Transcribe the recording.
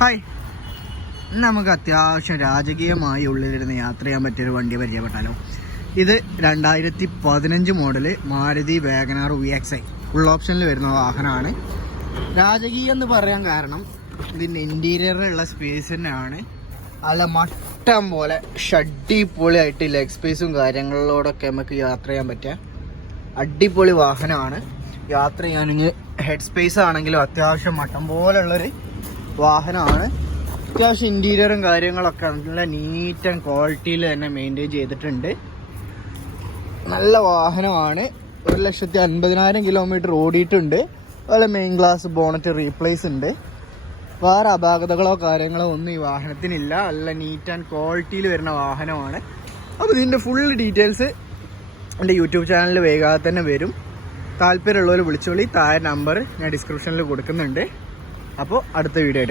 Hi, ഇന്ന് നമുക്ക് അത്യാവശ്യം രാജകീയമായി ഉള്ളിലിരുന്ന് യാത്ര ചെയ്യാൻ പറ്റിയൊരു വണ്ടി പരിചയപ്പെട്ടാലോ. ഇത് 2015 model Maruti Wagon R VXi full ഓപ്ഷനിൽ വരുന്ന വാഹനമാണ്. രാജകീയം എന്ന് പറയാൻ കാരണം ഇതിൻ്റെ ഇൻറ്റീരിയറിലുള്ള സ്പേസ് തന്നെയാണ്. അല്ല മട്ടം പോലെ അടിപൊളിയായിട്ട് ലെഗ് സ്പേസും കാര്യങ്ങളിലൂടെയൊക്കെ നമുക്ക് യാത്ര ചെയ്യാൻ പറ്റിയ അടിപൊളി വാഹനമാണ്. യാത്ര ചെയ്യാനെങ്കിൽ ഹെഡ് സ്പേസ് ആണെങ്കിലും അത്യാവശ്യം മട്ടം പോലുള്ളൊരു വാഹനമാണ്. അത്യാവശ്യം ഇൻറ്റീരിയറും കാര്യങ്ങളൊക്കെ നല്ല നീറ്റ് ആൻഡ് ക്വാളിറ്റിയിൽ തന്നെ മെയിൻറ്റെയിൻ ചെയ്തിട്ടുണ്ട്. നല്ല വാഹനമാണ്. 1,50,000 കിലോമീറ്റർ ഓടിയിട്ടുണ്ട്. അതുപോലെ മെയിൻ ഗ്ലാസ് ബോണറ്റ് റീപ്ലേസ് ഉണ്ട്. വേറെ അപാകതകളോ കാര്യങ്ങളോ ഒന്നും ഈ വാഹനത്തിനില്ല. നല്ല നീറ്റ് ആൻഡ് ക്വാളിറ്റിയിൽ വരുന്ന വാഹനമാണ്. അപ്പോൾ ഇതിൻ്റെ ഫുൾ ഡീറ്റെയിൽസ് എൻ്റെ യൂട്യൂബ് ചാനലിൽ വേഗം തന്നെ വരും. താല്പര്യമുള്ളവർ വിളിച്ചോളി. താഴെ നമ്പർ ഞാൻ ഡിസ്ക്രിപ്ഷനിൽ കൊടുക്കുന്നുണ്ട്. അപ്പോൾ അടുത്ത വീഡിയോ ആയിട്ട്